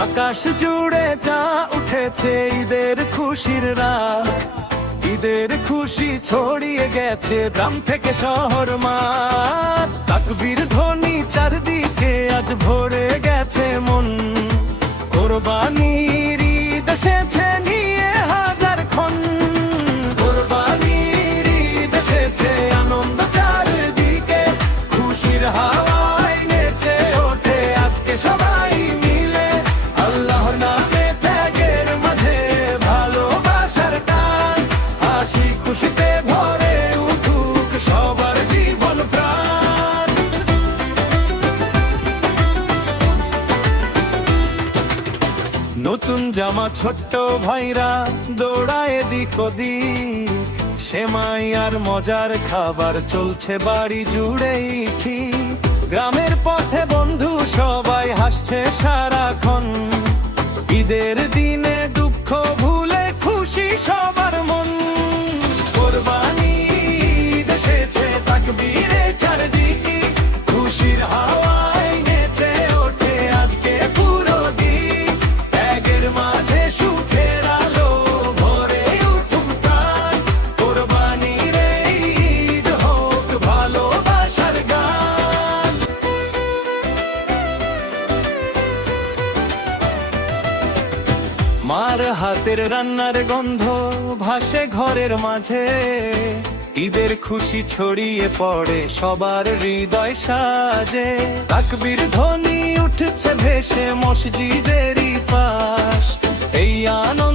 আকাশ জুড়ে যা উঠেছে ঈদের খুশির রাত, ঈদের খুশি ছড়িয়ে গেছে গ্রাম থেকে শহর মাঠ। তাকবীর ধ্বনি চারদিকে আজ ভরে গেছে মন, কোরবানির ঈদ এসেছে নিয়ে হাজার ক্ষণ। কোরবানির ঈদ এসেছে আনন্দ চারদিকে, খুশির হাওয়ায় নেচে ওঠে আজকে সবাই মিলে। আল্লাহর নামে ত্যাগের মাঝে ভালোবাসার টান, হাসি খুশিতে ভরে উঠুক সবার জীবন প্রাণ। নতুন জামা ছোট্ট ভাইরা দৌড়ায় এদিক ওদিক, সেমাই আর মজার খাবার চলছে বাড়ি জুড়েই ঠিক। গ্রামের পথে বন্ধু সবাই হাসছে সারাক্ষণ, ঈদের দিনে দুঃখ ভুলে খুশি সবার মন। কোরবানি ঈদ এসেছে তাকবীরে চারদিকে, খুশির হাওয়ায় নেচে ওঠে আজকে পুরো দিন। ত্যাগের মাঝে সুখের আলো ভরে উঠুক প্রাণ, কোরবানির ঈদ হোক ভালোবাসার গান। মার হাতের রান্নার গন্ধ ভাসে ঘরের মাঝে, ঈদের খুশি ছড়িয়ে পড়ে সবার হৃদয় সাজে। তাকবীর ধ্বনি উঠছে ভেসে মসজিদেরই পাশ, এই আনন্দ